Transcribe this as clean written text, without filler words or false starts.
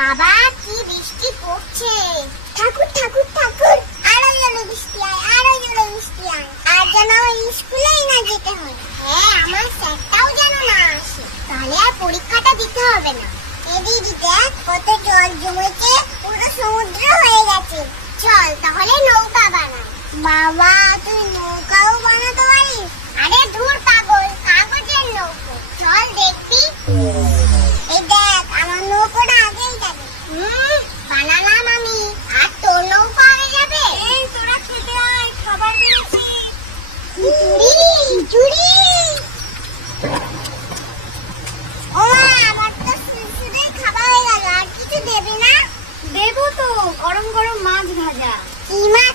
বাবা কি বৃষ্টি পড়ছে। ঠাকুর ঠাকুর ঠাকুর, আরো জোরে বৃষ্টি আয়, আরো জোরে বৃষ্টি আয়। আর যেন আমার স্কুলেই না যেতে হয়। হ্যাঁ, আমার স্যারটাও যেন না আসে, তাহলে আর পরীক্ষাটা দিতে হবে না। এদিকে দেখ কত জল জমেছে, পুরো সমুদ্র হয়ে গেছে। চল তাহলে নৌকা বানাই। বাবা তুই নৌকাও বানাতে পারিস? আরে ধুর পাগল, কাগজের নৌকো। চল দেখবি। এই দেখ আমার নৌকোটা আগেই যাবে। বানালাম আমি, আর তোর নৌকো আগে যাবে। এই তোরা খেতে আয়, খাবার দিয়েছি। চুরি ওমা, আমার তো শুধু খাবার হয়ে গেল, আর কিছু দেবে না? দেবো তো, গরম গরম মাছ ভাজা। কি মাছ